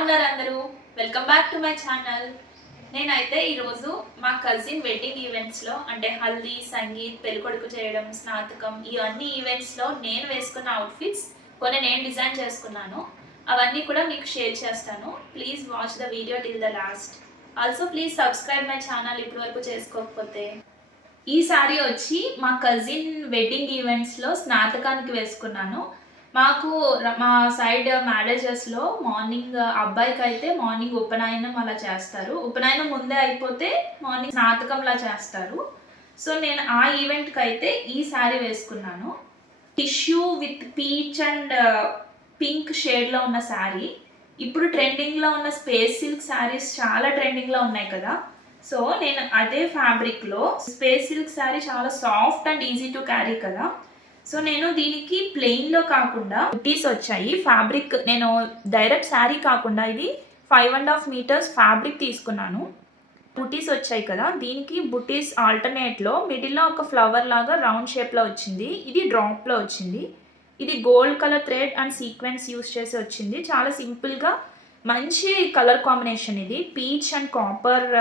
ఉన్నారు అందరూ? Welcome back to my channel. నేనైతే ఈరోజు మా కజిన్ వెడ్డింగ్ ఈవెంట్స్లో అంటే హల్దీ, సంగీత్, పెళ్ళికొడుకు చేయడం, స్నాతకం ఇవన్నీ ఈవెంట్స్లో నేను వేసుకున్న అవుట్ఫిట్స్ కొన్ని నేను డిజైన్ చేసుకున్నాను. అవన్నీ కూడా మీకు షేర్ చేస్తాను. Please watch the video till the last. Also please subscribe my channel ఇప్పటి వరకు చేసుకోకపోతే. ఈ సారీ వచ్చి మా కజిన్ వెడ్డింగ్ ఈవెంట్స్లో స్నాతకానికి వేసుకున్నాను. మాకు మా సైడ్ మ్యారేజెస్లో మార్నింగ్ అబ్బాయికి అయితే మార్నింగ్ ఉపనయనం అలా చేస్తారు. ఉపనయనం ముందే అయిపోతే మార్నింగ్ స్నాతకంలా చేస్తారు. సో నేను ఆ ఈవెంట్కి అయితే ఈ శారీ వేసుకున్నాను. Tissue with peach and pink షేడ్లో ఉన్న శారీ. ఇప్పుడు ట్రెండింగ్లో ఉన్న స్పేస్ సిల్క్ శారీస్ చాలా ట్రెండింగ్లో ఉన్నాయి కదా. సో నేను అదే ఫ్యాబ్రిక్లో స్పేస్ సిల్క్ శారీ చాలా soft and easy to carry కదా. సో నేను దీనికి ప్లెయిన్లో కాకుండా బుటీస్ వచ్చాయి. ఫ్యాబ్రిక్ నేను డైరెక్ట్ శారీ కాకుండా ఇది 5.5 మీటర్స్ ఫ్యాబ్రిక్ తీసుకున్నాను. బుటీస్ వచ్చాయి కదా, దీనికి బుటీస్ ఆల్టర్నేట్లో మిడిల్లో ఒక ఫ్లవర్ లాగా రౌండ్ షేప్లో వచ్చింది. ఇది డ్రాప్లో వచ్చింది. ఇది gold colour thread and sequence use చేసి వచ్చింది. చాలా సింపుల్గా మంచి కలర్ కాంబినేషన్. ఇది పీచ్ అండ్ కాపర్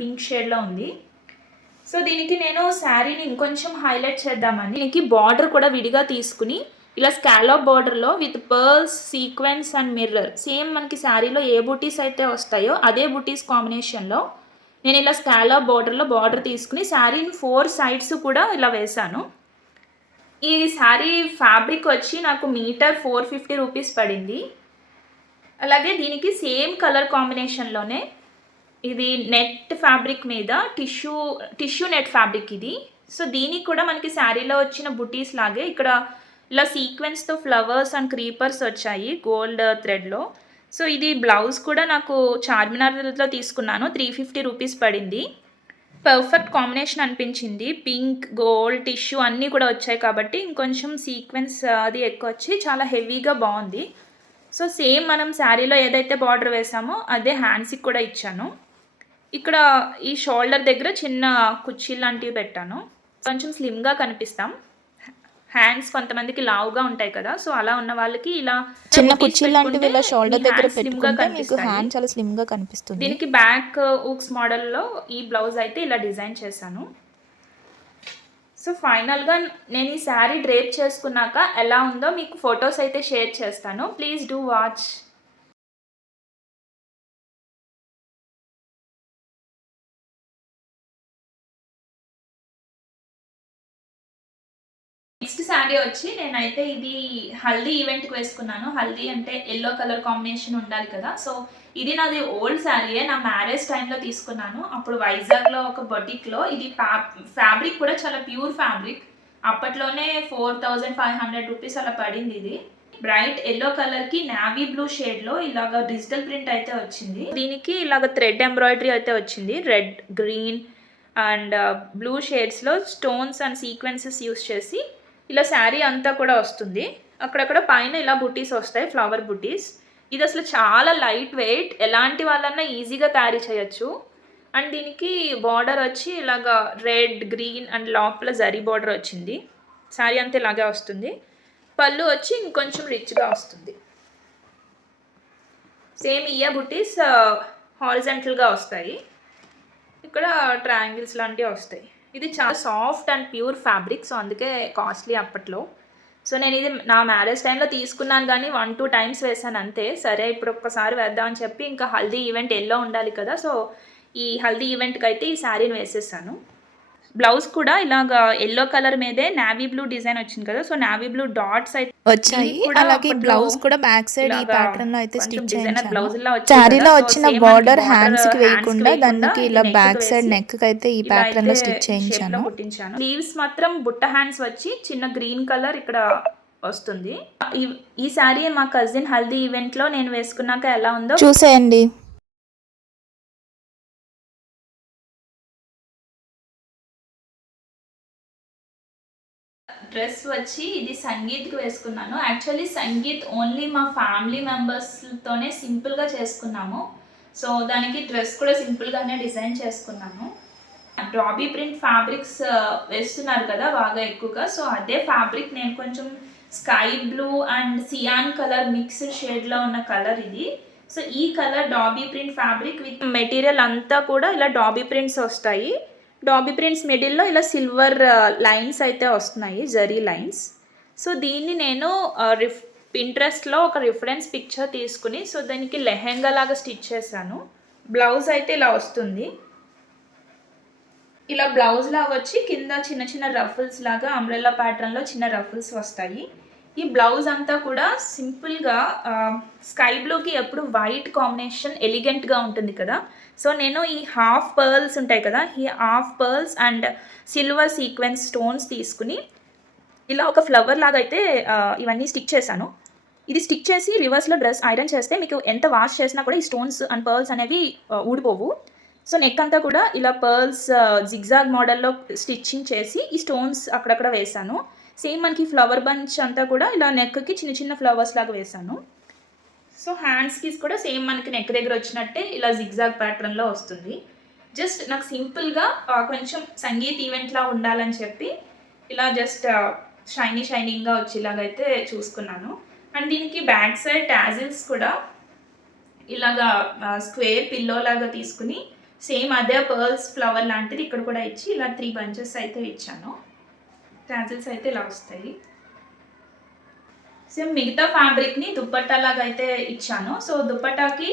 పింక్ షేడ్లో ఉంది. సో దీనికి నేను శారీని ఇంకొంచెం హైలైట్ చేద్దామని దీనికి బార్డర్ కూడా విడిగా తీసుకుని ఇలా స్కాలప్ బార్డర్లో with pearls, sequence and mirror same మనకి శారీలో ఏ బూటీస్ అయితే వస్తాయో అదే బూటీస్ కాంబినేషన్లో నేను ఇలా స్కాలప్ బార్డర్లో బార్డర్ తీసుకుని శారీని 4 సైడ్స్ కూడా ఇలా వేశాను. ఈ శారీ ఫ్యాబ్రిక్ వచ్చి నాకు మీటర్ 450 రూపీస్ పడింది. అలాగే దీనికి సేమ్ కలర్ కాంబినేషన్లోనే ఇది నెట్ ఫ్యాబ్రిక్ మీద టిష్యూ నెట్ ఫ్యాబ్రిక్ ఇది. సో దీనికి కూడా మనకి శారీలో వచ్చిన బుటీస్ లాగే ఇక్కడ ఇలా సీక్వెన్స్తో ఫ్లవర్స్ అండ్ క్రీపర్స్ వచ్చాయి గోల్డ్ థ్రెడ్లో. సో ఇది బ్లౌజ్ కూడా నాకు చార్మినార్లో తీసుకున్నాను. 350 రూపీస్ పడింది. పర్ఫెక్ట్ కాంబినేషన్ అనిపించింది. పింక్, గోల్డ్, టిష్యూ అన్నీ కూడా వచ్చాయి కాబట్టి ఇంకొంచెం సీక్వెన్స్ అది ఎక్కువ వచ్చి చాలా హెవీగా బాగుంది. సో సేమ్ మనం శారీలో ఏదైతే బార్డర్ వేసామో అదే హ్యాండ్స్కి కూడా ఇచ్చాను. ఇక్కడ ఈ షోల్డర్ దగ్గర చిన్న కుర్చీలు లాంటివి పెట్టాను. కొంచెం స్లిమ్గా కనిపిస్తాం. హ్యాండ్స్ కొంతమందికి లావుగా ఉంటాయి కదా, సో అలా ఉన్న వాళ్ళకి ఇలా చిన్న కుర్చీలు లాంటివి ఇలా షోల్డర్ దగ్గర పెట్టుకుంటే మీకు హ్యాండ్ చాలా స్లిమ్గా కనిపిస్తుంది. దీనికి బ్యాక్ ఊక్స్ మోడల్లో ఈ బ్లౌజ్ అయితే ఇలా డిజైన్ చేశాను. సో ఫైనల్గా నేను ఈ శారీ డ్రేప్ చేసుకున్నాక ఎలా ఉందో మీకు ఫొటోస్ అయితే షేర్ చేస్తాను. Please do watch. Next sari వచ్చి నేనైతే ఇది హల్దీ ఈవెంట్కి వేసుకున్నాను. హల్దీ అంటే ఎల్లో కలర్ కాంబినేషన్ ఉండాలి కదా. సో ఇది నాది ఓల్డ్ శారీయే, నా మ్యారేజ్ టైంలో తీసుకున్నాను. అప్పుడు వైజాగ్లో ఒక బొటిక్లో. ఇది ఫ్యాబ్రిక్ కూడా చాలా ప్యూర్ ఫ్యాబ్రిక్. అప్పట్లోనే 4500 రూపీస్ అలా పడింది. ఇది బ్రైట్ ఎల్లో కలర్కి నావీ బ్లూ షేడ్లో ఇలాగ డిజిటల్ ప్రింట్ అయితే వచ్చింది. దీనికి ఇలాగ థ్రెడ్ ఎంబ్రాయిడరీ అయితే వచ్చింది. రెడ్, గ్రీన్ అండ్ బ్లూ షేడ్స్లో స్టోన్స్ అండ్ సీక్వెన్సెస్ యూస్ చేసి ఇలా శారీ అంతా కూడా వస్తుంది. అక్కడక్కడ పైన ఇలా బుటీస్ వస్తాయి, ఫ్లవర్ బుటీస్. ఇది అసలు చాలా లైట్ వెయిట్, ఎలాంటి వాళ్ళన్నా ఈజీగా క్యారీ చేయొచ్చు. అండ్ దీనికి బార్డర్ వచ్చి ఇలాగా రెడ్, గ్రీన్ అండ్ లోపల జరీ బార్డర్ వచ్చింది. శారీ అంతా ఇలాగే వస్తుంది. పళ్ళు వచ్చి ఇంకొంచెం రిచ్గా వస్తుంది. సేమ్ ఇయర్ బుటీస్ హారిజంటల్గా వస్తాయి. ఇక్కడ ట్రయాంగిల్స్ లాంటివి వస్తాయి. ఇది చాలా soft and pure fabric, so అందుకే కాస్ట్లీ అప్పట్లో. సో నేను ఇది నా మ్యారేజ్ టైంలో తీసుకున్నాను కానీ 1-2 టైమ్స్ వేసాను అంతే. సరే ఇప్పుడు ఒక్కసారి వేద్దామని చెప్పి ఇంకా హల్దీ ఈవెంట్ ఎల్లో ఉండాలి కదా, సో ఈ హల్దీ ఈవెంట్కి అయితే ఈ శారీని వేసేసాను. బ్లౌజ్ కూడా ఇలాగ ఎల్లో కలర్ మీదే నావీ బ్లూ డిజైన్ వచ్చింది కదా, సో నావీ బ్లూ డాట్స్ అయితే వచ్చాయి. అలాగే బ్లౌజ్ కూడా బ్యాక్ సైడ్ ఈ ప్యాటర్న్ లో అయితే స్టిచ్ చేయించాను. శారీలో వచ్చిన బార్డర్ హ్యాండ్స్ కి వేయకుండా దానికి ఇలా బ్యాక్ సైడ్ నెక్ కి అయితే ఈ ప్యాటర్న్ లో స్టిచ్ చేయించాను. స్లీవ్స్ మాత్రం బుట్ట హ్యాండ్స్ వచ్చి చిన్న గ్రీన్ కలర్ ఇక్కడ వస్తుంది. ఈ శారీ మా కజిన్ హల్దీ ఈవెంట్ లో నేను వేసుకున్నాక ఎలా ఉందో చూసేయండి. డ్రెస్ వచ్చి ఇది సంగీత్కి వేసుకున్నాను. యాక్చువల్లీ సంగీత్ ఓన్లీ మా ఫ్యామిలీ మెంబర్స్తోనే సింపుల్గా చేసుకున్నాము. సో దానికి డ్రెస్ కూడా సింపుల్గానే డిజైన్ చేసుకున్నాను. డ్రాబీ ప్రింట్ ఫ్యాబ్రిక్స్ వేస్తున్నారు కదా బాగా ఎక్కువగా, సో అదే ఫ్యాబ్రిక్ నేను కొంచెం sky blue and cyan colour mixed షేడ్లో ఉన్న కలర్ ఇది. సో ఈ colour dobby print fabric with material అంతా కూడా ఇలా డాబీ ప్రింట్స్ వస్తాయి. డాబీ ప్రింట్స్ మిడిల్లో ఇలా సిల్వర్ లైన్స్ అయితే వస్తున్నాయి, జరీ లైన్స్. సో దీన్ని నేను పింట్రెస్ట్లో ఒక రిఫరెన్స్ పిక్చర్ తీసుకుని సో దానికి లెహెంగా లాగా స్టిచ్ చేశాను. బ్లౌజ్ అయితే ఇలా వస్తుంది. ఇలా బ్లౌజ్ లాగా వచ్చి కింద చిన్న చిన్న రఫుల్స్ లాగా అంబ్రెల్లా ప్యాటర్న్లో చిన్న రఫుల్స్ వస్తాయి. ఈ బ్లౌజ్ అంతా కూడా సింపుల్గా స్కై బ్లూకి ఎప్పుడు వైట్ కాంబినేషన్ ఎలిగెంట్గా ఉంటుంది కదా. సో నేను ఈ హాఫ్ పర్ల్స్ ఉంటాయి కదా, ఈ half pearls and silver sequence stones తీసుకుని ఇలా ఒక ఫ్లవర్ లాగా అయితే ఇవన్నీ స్టిక్ చేశాను. ఇది స్టిక్ చేసి రివర్స్లో డ్రెస్ ఐరన్ చేస్తే మీకు ఎంత వాష్ చేసినా కూడా ఈ స్టోన్స్ అండ్ పర్ల్స్ అనేవి ఊడిపోవు. సో నెక్ అంతా కూడా ఇలా పర్ల్స్ జిగ్జాగ్ మోడల్లో స్టిచ్చింగ్ చేసి ఈ స్టోన్స్ అక్కడక్కడ వేసాను. సేమ్ మనకి ఫ్లవర్ బంచ్ అంతా కూడా ఇలా నెక్కి చిన్న చిన్న ఫ్లవర్స్ లాగా వేసాను. సో హ్యాండ్స్కి కూడా సేమ్ మనకి నెక్ దగ్గర వచ్చినట్టే ఇలా జిగ్జాగ్ ప్యాటర్న్లో వస్తుంది. జస్ట్ నాకు సింపుల్గా కొంచెం సంగీత్ ఈవెంట్లా ఉండాలని చెప్పి ఇలా జస్ట్ షైనింగ్గా వచ్చేలాగైతే చూసుకున్నాను. అండ్ దీనికి బ్యాక్ సైడ్ టాజిల్స్ కూడా ఇలాగా స్క్వేర్ పిల్లో లాగా తీసుకుని సేమ్ అదే పర్ల్స్ ఫ్లవర్ లాంటిది ఇక్కడ కూడా ఇచ్చి ఇలా 3 బంచెస్ అయితే ఇచ్చాను. టాజిల్స్ అయితే ఇలా వస్తాయి. సేమ్ మిగతా ఫ్యాబ్రిక్ని దుప్పట్టా లాగా అయితే ఇచ్చాను. సో దుప్పట్టాకి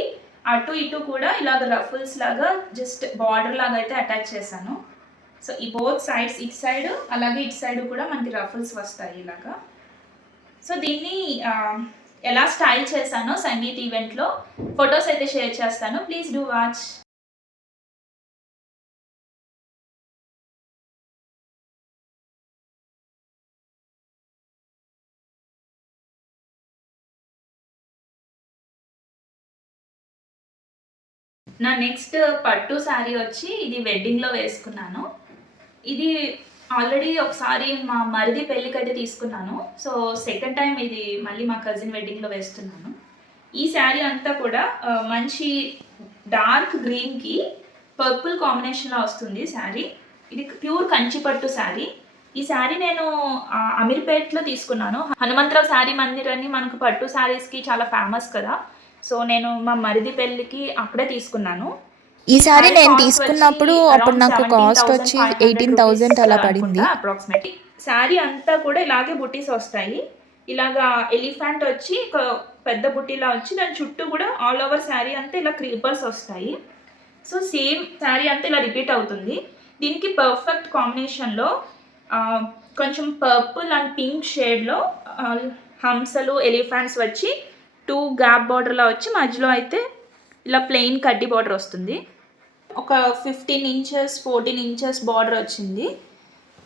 అటు ఇటు కూడా ఇలాగ రఫుల్స్ లాగా జస్ట్ బార్డర్ లాగా అయితే అటాచ్ చేశాను. సో ఈ బోత్ సైడ్స్, ఇటు సైడ్ అలాగే ఇటు సైడ్ కూడా మనకి రఫుల్స్ వస్తాయి ఇలాగా. సో దీన్ని ఎలా స్టైల్ చేశానో సంగీత్ ఈవెంట్లో ఫొటోస్ అయితే షేర్ చేస్తాను. Please do watch. నా నెక్స్ట్ పట్టు శారీ వచ్చి ఇది వెడ్డింగ్లో వేసుకున్నాను. ఇది ఆల్రెడీ ఒకసారి మా మరిది పెళ్ళికి అయితే తీసుకున్నాను. సో సెకండ్ టైం ఇది మళ్ళీ మా కజిన్ వెడ్డింగ్లో వేస్తున్నాను. ఈ శారీ అంతా కూడా మంచి డార్క్ గ్రీన్కి పర్పుల్ కాంబినేషన్లో వస్తుంది శారీ. ఇది ప్యూర్ కంచిపట్టు శారీ. ఈ శారీ నేను అమీర్పేట్లో తీసుకున్నాను. హనుమంతరావు శారీ మందిర్ అని మనకు పట్టు శారీస్కి చాలా ఫేమస్ కదా. సో నేను మా మరిది పెళ్ళికి అక్కడే తీసుకున్నాను. ఈ సారీ నేను తీసుకున్నప్పుడు అప్పుడు నాకు కాస్ట్ వచ్చి 18,000 అలా పడింది. అప్రాక్సిమేట్లీ శారీ అంతా కూడా ఇలాగే బుటీస్ వస్తాయి. ఇలాగా ఎలిఫెంట్ వచ్చి ఒక పెద్ద బుటీలా వచ్చి దాని చుట్టూ కూడా ఆల్ ఓవర్ శారీ అంతా ఇలా క్రీపర్స్ వస్తాయి. సో సేమ్ శారీ అంతా ఇలా రిపీట్ అవుతుంది. దీనికి పర్ఫెక్ట్ కాంబినేషన్లో కొంచెం పర్పుల్ అండ్ పింక్ షేడ్లో హంసలు ఎలిఫెంట్స్ వచ్చి 2 గ్యాప్ బార్డర్లా వచ్చి మధ్యలో అయితే ఇలా ప్లెయిన్ కడ్డీ బార్డర్ వస్తుంది. ఒక 15 ఇంచెస్ 14 ఇంచెస్ బార్డర్ వచ్చింది.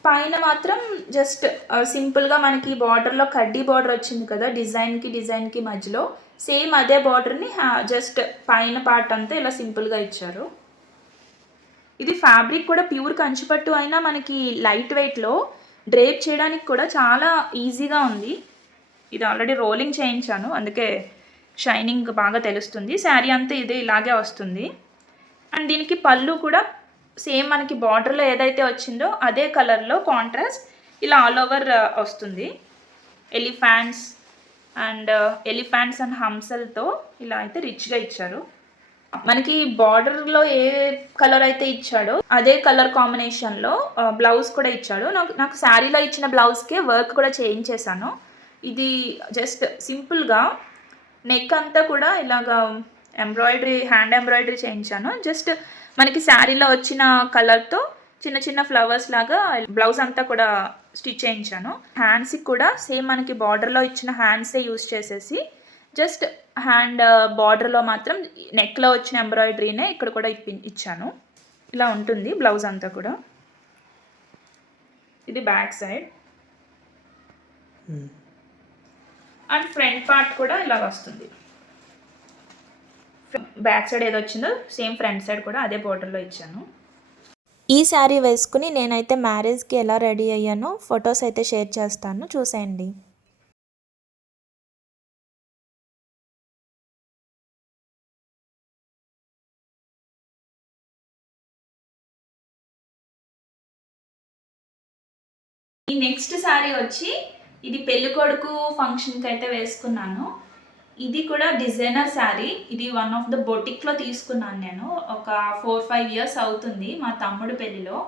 పైన మాత్రం జస్ట్ సింపుల్గా మనకి బార్డర్లో కడ్డీ బార్డర్ వచ్చింది కదా, డిజైన్కి మధ్యలో సేమ్ అదే బార్డర్ని జస్ట్ పైన పార్ట్ అంతా ఇలా సింపుల్గా ఇచ్చారు. ఇది ఫ్యాబ్రిక్ కూడా ప్యూర్ కంచిపట్టు అయినా మనకి లైట్ వెయిట్లో డ్రేప్ చేయడానికి కూడా చాలా ఈజీగా ఉంది. ఇది ఆల్రెడీ రోలింగ్ చేయించాను, అందుకే షైనింగ్ బాగా తెలుస్తుంది. శారీ అంతా ఇదే ఇలాగే వస్తుంది. అండ్ దీనికి పళ్ళు కూడా సేమ్ మనకి బార్డర్లో ఏదైతే వచ్చిందో అదే కలర్లో కాంట్రాస్ట్ ఇలా ఆల్ ఓవర్ వస్తుంది. ఎలిఫెంట్స్ అండ్ హంసలతో ఇలా అయితే రిచ్గా ఇచ్చారు. మనకి బార్డర్లో ఏ కలర్ అయితే ఇచ్చాడో అదే కలర్ కాంబినేషన్లో బ్లౌజ్ కూడా ఇచ్చాడు. నాకు శారీలో ఇచ్చిన బ్లౌజ్కే వర్క్ కూడా చేయించేసాను. ఇది జస్ట్ సింపుల్గా నెక్ అంతా కూడా ఇలాగా హ్యాండ్ ఎంబ్రాయిడరీ చేయించాను. జస్ట్ మనకి శారీలో వచ్చిన కలర్తో చిన్న చిన్న ఫ్లవర్స్ లాగా బ్లౌజ్ అంతా కూడా స్టిచ్ చేయించాను. హ్యాండ్స్కి కూడా సేమ్ మనకి బార్డర్లో ఇచ్చిన హ్యాండ్సే యూస్ చేసేసి జస్ట్ హ్యాండ్ బార్డర్లో మాత్రం నెక్లో వచ్చిన ఎంబ్రాయిడరీనే ఇక్కడ కూడా ఇచ్చాను. ఇలా ఉంటుంది బ్లౌజ్ అంతా కూడా. ఇది back side and front part కూడా ఇలా వస్తుంది. బ్యాక్ సైడ్ ఏదో వచ్చిందో సేమ్ ఫ్రంట్ సైడ్ కూడా అదే బార్డర్లో ఇచ్చాను. ఈ శారీ వేసుకుని నేనైతే మ్యారేజ్కి ఎలా రెడీ అయ్యానో ఫొటోస్ అయితే షేర్ చేస్తాను, చూసేయండి. ఈ నెక్స్ట్ శారీ వచ్చి ఇది పెళ్ళికొడుకు ఫంక్షన్కి అయితే వేసుకున్నాను. ఇది కూడా డిజైనర్ శారీ. ఇది వన్ ఆఫ్ ద బొటిక్లో తీసుకున్నాను నేను. ఒక 4-5 ఇయర్స్ అవుతుంది మా తమ్ముడు పెళ్ళిలో.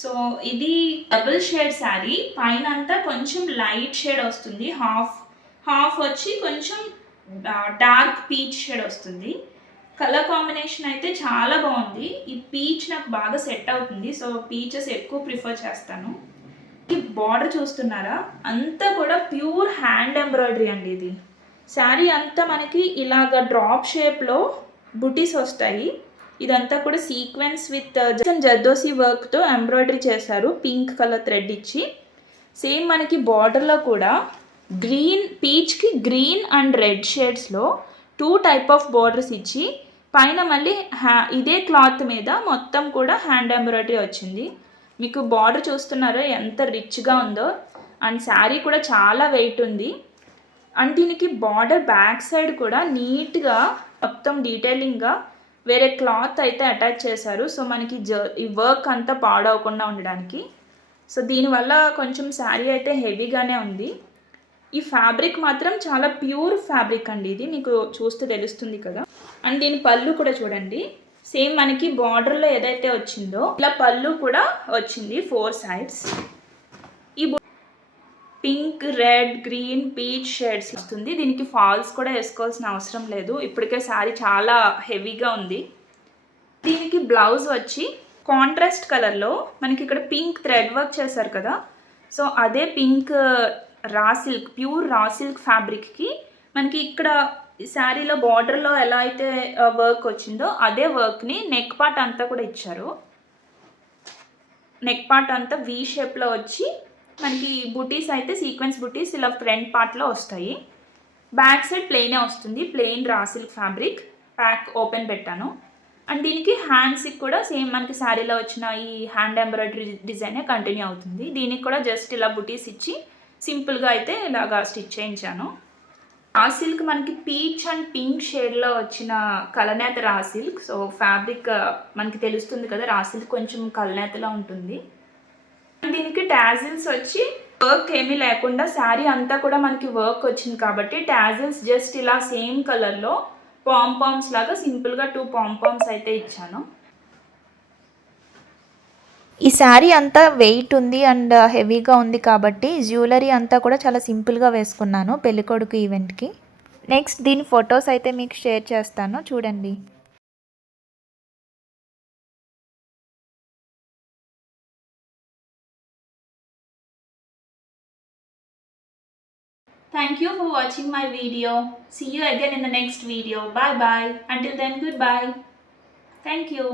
సో ఇది డబుల్ షేడ్ శారీ. పైన అంతా కొంచెం లైట్ షేడ్ వస్తుంది, హాఫ్ వచ్చి కొంచెం డార్క్ పీచ్ షేడ్ వస్తుంది. కలర్ కాంబినేషన్ అయితే చాలా బాగుంది. ఈ పీచ్ నాకు బాగా సెట్ అవుతుంది, సో పీచెస్ ఎక్కువ ప్రిఫర్ చేస్తాను. ఈ బార్డర్ చూస్తున్నారా, అంతా కూడా ప్యూర్ హ్యాండ్ ఎంబ్రాయిడరీ అండి. ఇది శారీ అంతా మనకి ఇలాగ డ్రాప్ షేప్లో బుటీస్ వస్తాయి. ఇదంతా కూడా సీక్వెన్స్ విత్ జర్దోసి వర్క్తో ఎంబ్రాయిడరీ చేశారు, పింక్ కలర్ థ్రెడ్ ఇచ్చి. సేమ్ మనకి బార్డర్లో కూడా గ్రీన్, పీచ్కి గ్రీన్ అండ్ రెడ్ షేడ్స్లో 2 టైప్ ఆఫ్ బార్డర్స్ ఇచ్చి పైన మళ్ళీ ఇదే క్లాత్ మీద మొత్తం కూడా హ్యాండ్ ఎంబ్రాయిడరీ వచ్చింది. మీకు బార్డర్ చూస్తున్నారో ఎంత రిచ్గా ఉందో. అండ్ శారీ కూడా చాలా వెయిట్ ఉంది. అండ్ దీనికి బార్డర్ బ్యాక్ సైడ్ కూడా నీట్గా మొత్తం డీటెయిలింగ్గా వేరే క్లాత్ అయితే అటాచ్ చేశారు. సో మనకి ఈ వర్క్ అంతా పాడవకుండా ఉండడానికి. సో దీనివల్ల కొంచెం శారీ అయితే హెవీగానే ఉంది. ఈ ఫ్యాబ్రిక్ మాత్రం చాలా ప్యూర్ ఫ్యాబ్రిక్ అండి. ఇది మీకు చూస్తే తెలుస్తుంది కదా. అండ్ దీని పళ్ళు కూడా చూడండి, సేమ్ మనకి బార్డర్లో ఏదైతే వచ్చిందో ఇలా పళ్ళు కూడా వచ్చింది 4 sides. ఈ pink, red, green, peach shades వస్తుంది. దీనికి ఫాల్స్ కూడా వేసుకోవాల్సిన అవసరం లేదు, ఇప్పటికే శారీ చాలా హెవీగా ఉంది. దీనికి బ్లౌజ్ వచ్చి కాంట్రాస్ట్ కలర్లో మనకి ఇక్కడ పింక్ థ్రెడ్ వర్క్ చేశారు కదా. సో అదే pink raw silk, pure raw silk ఫ్యాబ్రిక్కి మనకి ఇక్కడ శారీలో బార్డర్లో ఎలా అయితే వర్క్ వచ్చిందో అదే వర్క్ని నెక్ పార్ట్ అంతా కూడా ఇచ్చారు. నెక్ పార్ట్ అంతా వీ షేప్లో వచ్చి మనకి బుటీస్ అయితే సీక్వెన్స్ బుటీస్ ఇలా ఫ్రంట్ పార్ట్లో వస్తాయి. బ్యాక్ సైడ్ ప్లెయినే వస్తుంది, plain raw silk fabric. Pack open పెట్టాను. అండ్ దీనికి హ్యాండ్స్కి కూడా సేమ్ మనకి శారీలో వచ్చిన ఈ హ్యాండ్ ఎంబ్రాయిడరీ డిజైనే కంటిన్యూ అవుతుంది. దీనికి కూడా జస్ట్ ఇలా బుటీస్ ఇచ్చి సింపుల్గా అయితే ఇలాగా స్టిచ్ చేయించాను. రా సిల్క్ మనకి పీచ్ అండ్ పింక్ షేడ్లో వచ్చిన కలనేత రా సిల్క్. సో ఫ్యాబ్రిక్ మనకి తెలుస్తుంది కదా, రా సిల్క్ కొంచెం కలనేతలో ఉంటుంది. దీనికి టాజిల్స్ వచ్చి వర్క్ ఏమీ లేకుండా శారీ అంతా కూడా మనకి వర్క్ వచ్చింది కాబట్టి టాజిల్స్ జస్ట్ ఇలా సేమ్ కలర్లో పాంపామ్స్ లాగా సింపుల్గా 2 పాంపామ్స్ అయితే ఇచ్చాను. ఈ శారీ అంతా వెయిట్ ఉంది అండ్ హెవీగా ఉంది కాబట్టి జ్యువెలరీ అంతా కూడా చాలా సింపుల్గా వేసుకున్నాను పెళ్ళికొడుకు ఈవెంట్కి. నెక్స్ట్ దీని ఫొటోస్ అయితే మీకు షేర్ చేస్తాను, చూడండి. Thank you for watching my video. See you again in the next video. Bye bye. Until then, goodbye. Thank you.